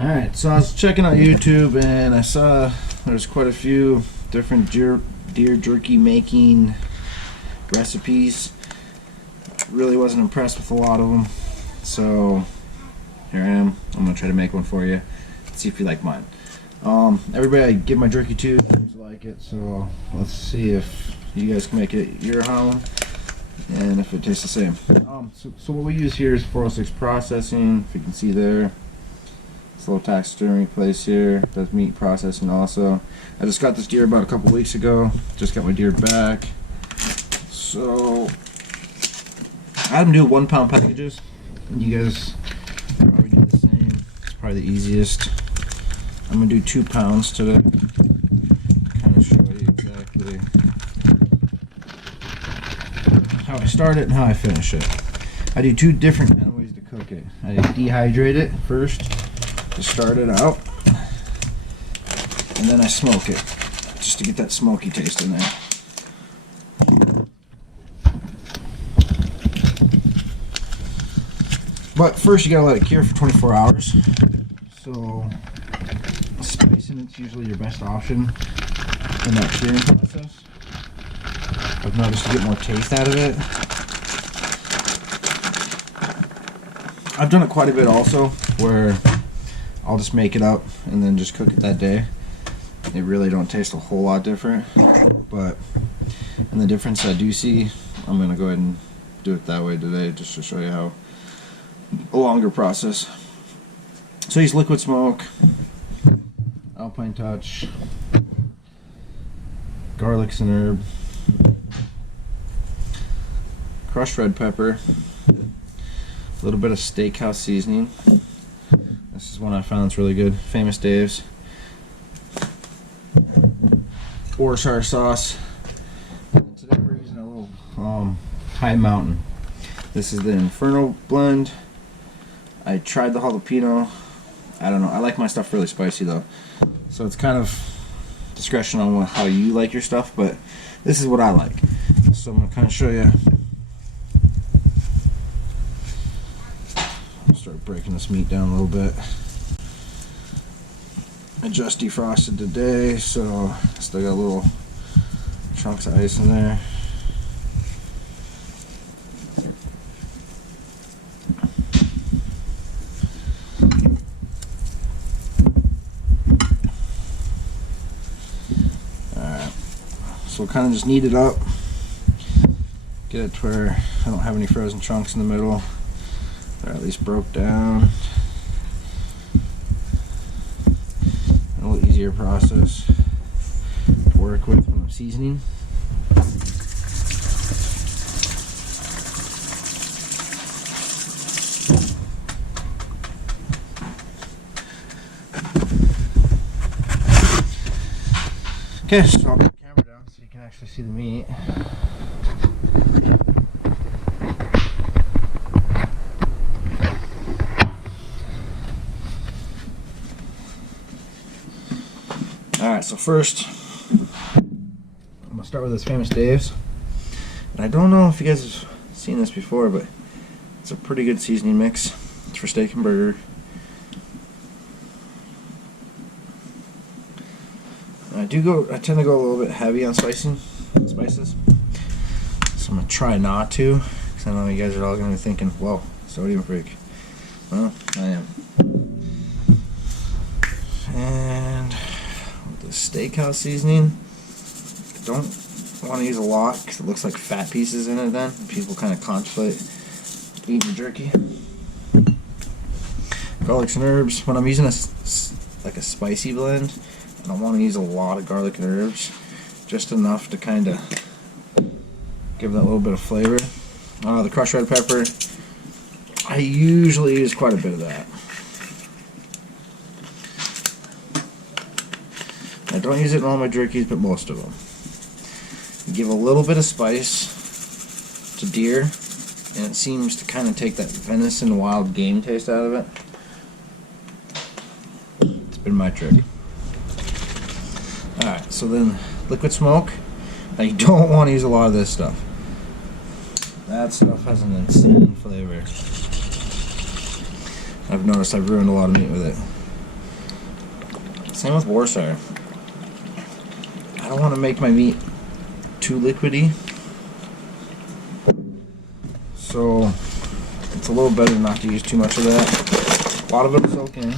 Alright, so I was checking out YouTube and I saw there's quite a few different deer jerky making recipes. Really wasn't impressed with a lot of them, so here I am. I'm going to try to make one for you. See if you like mine. Everybody I give my jerky to seems to like it, so let's see if you guys can make it your home and if it tastes the same. So what we use here is 406 processing, if you can see there. Slow taxidermy place here, does meat processing also. I just got this deer about a couple weeks ago, just got my deer back. So I had them do 1 pound packages, and you guys probably do the same. It's probably the easiest. I'm gonna do 2 pounds today, kind of show you exactly how I start it and how I finish it. I do 2 different kind of ways to cook it. I dehydrate it first to start it out, and then I smoke it just to get that smoky taste in there. But first you gotta let it cure for 24 hours. So spicing it's usually your best option in that curing process. I've noticed you get more taste out of it. I've done it quite a bit also, where I'll just make it up and then just cook it that day. It really don't taste a whole lot different, but and the difference I do see, I'm gonna go ahead and do it that way today just to show you how a longer process. So I use liquid smoke, alpine touch, garlic and herb, crushed red pepper, a little bit of steakhouse seasoning. This is one I found that's really good, Famous Dave's, Wondershare sauce. And today we're using a little High Mountain. This is the Inferno blend. I tried the jalapeno. I don't know, I like my stuff really spicy though, so it's kind of discretion on how you like your stuff, but this is what I like. So I'm going to kind of show you. Start breaking this meat down a little bit. I just defrosted today, so still got little chunks of ice in there. Alright, so we'll kind of just knead it up, get it to where I don't have any frozen chunks in the middle. Or at least broke down. A little easier process to work with when I'm seasoning. Okay, so I'll put the camera down so you can actually see the meat. Alright, so first I'm going to start with this Famous Dave's. And I don't know if you guys have seen this before, but it's a pretty good seasoning mix. It's for steak and burger. And I tend to go a little bit heavy on spices. So I'm going to try not to, because I know you guys are all going to be thinking, whoa, sodium freak. Well, I am. And the steakhouse seasoning, I don't want to use a lot because it looks like fat pieces in it then. People kind of contemplate eating jerky. Garlics and herbs. When I'm using like a spicy blend, I don't want to use a lot of garlic and herbs, just enough to kind of give that little bit of flavor. The crushed red pepper, I usually use quite a bit of that. I don't use it in all my jerkies, but most of them. You give a little bit of spice to deer, and it seems to kind of take that venison wild game taste out of it. It's been my trick. Alright, so then liquid smoke. Now you don't want to use a lot of this stuff. That stuff has an insane flavor. I've noticed I've ruined a lot of meat with it. Same with Wondershare. I don't want to make my meat too liquidy, so it's a little better not to use too much of that. A lot of it will soak in,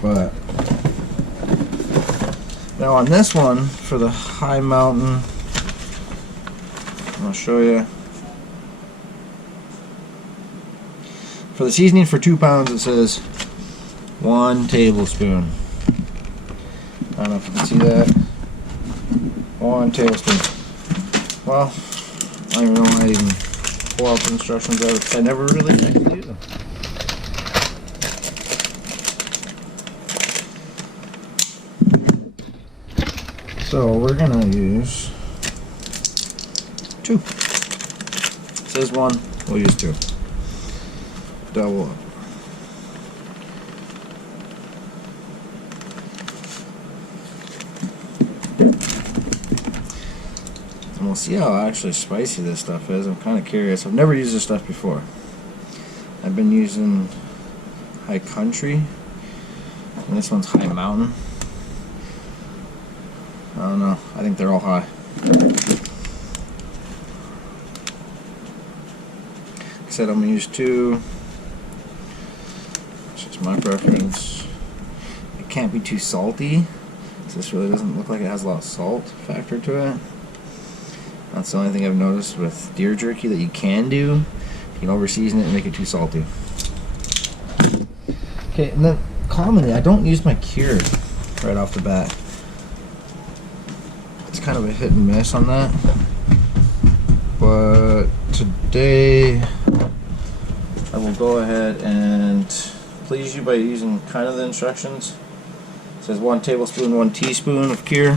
but now on this one, for the high mountain, I'll show you. For the seasoning for 2 pounds, it says 1 tablespoon. I don't know if you can see that. 1 tablespoon. Well, I don't even know why I even pull out the instructions out, because I never really actually do. So we're gonna use 2. It says 1, we'll use 2. Double up. And we'll see how actually spicy this stuff is. I'm kind of curious. I've never used this stuff before. I've been using high country, and this one's high mountain. I don't know. I think they're all high. Like I said, I'm gonna use 2. It's just my preference. It can't be too salty, because this really doesn't look like it has a lot of salt factor to it. That's the only thing I've noticed with deer jerky that you can do. You can over season it and make it too salty. Okay, and then commonly I don't use my cure right off the bat. It's kind of a hit and miss on that. But today I will go ahead and please you by using kind of the instructions. It says 1 tablespoon, 1 teaspoon of cure.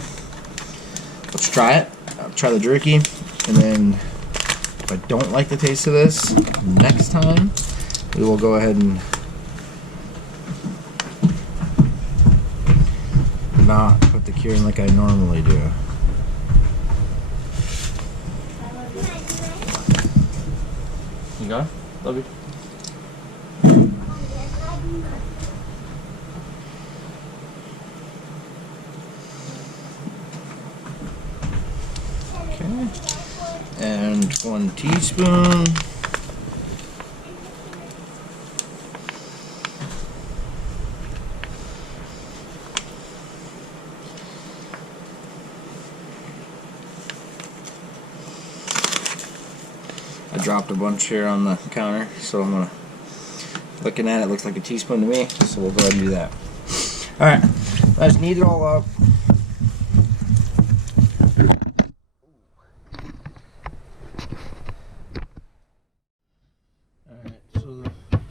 Let's try it. I'll try the jerky, and then if I don't like the taste of this, next time we will go ahead and not put the cure in like I normally do. You got it? Love you. And 1 teaspoon. I dropped a bunch here on the counter, so I'm gonna, looking at it, looks like a teaspoon to me, so we'll go ahead and do that. Alright, I just knead it all up.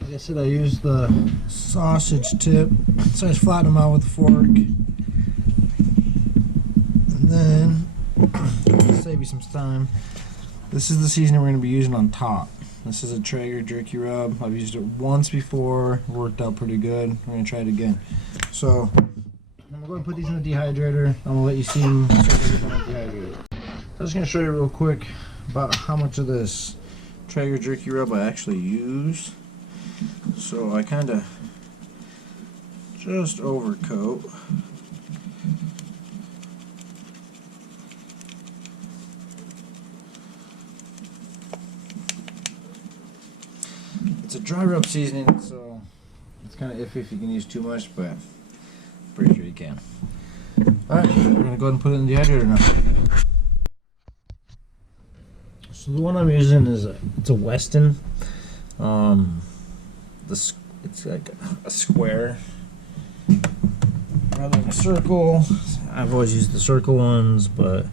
Like I said, I used the sausage tip, so I just flatten them out with a fork, and then save you some time. This is the seasoning we're going to be using on top. This is a Traeger jerky rub. I've used it once before, it worked out pretty good. We're going to try it again. So I'm going to put these in the dehydrator. I'm going to let you see them. I'm just going to show you real quick about how much of this Traeger jerky rub I actually use. So I kind of just overcoat. It's a dry rub seasoning, so it's kind of iffy if you can use too much, but I'm pretty sure you can. Alright, we're going to go ahead and put it in the dehydrator now. So the one I'm using is it's a Weston. It's like a square rather than a circle. I've always used the circle ones, but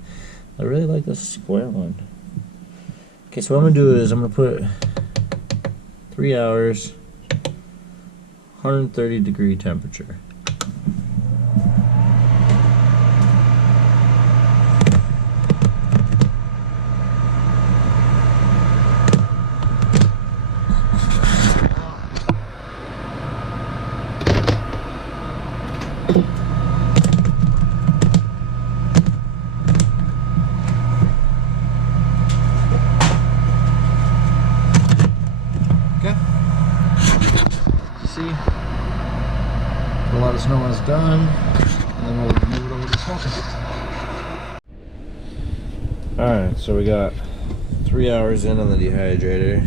I really like this square one. Okay, so what I'm gonna do is I'm gonna put 3 hours, 130-degree temperature. See, done, and then we'll move it over to smoking. Alright, so we got 3 hours in on the dehydrator.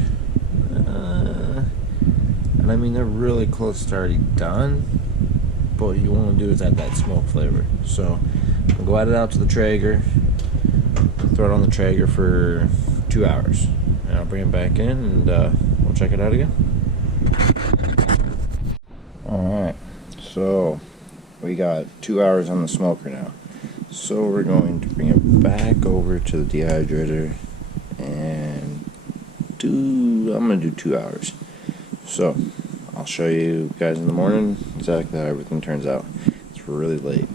And I mean, they're really close to already done, but what you want to do is add that smoke flavor. So we'll go add it out to the Traeger, throw it on the Traeger for 2 hours, and I'll bring it back in and we'll check it out again. Alright, so we got 2 hours on the smoker now. So we're going to bring it back over to the dehydrator and I'm going to do 2 hours. So I'll show you guys in the morning exactly how everything turns out. It's really late.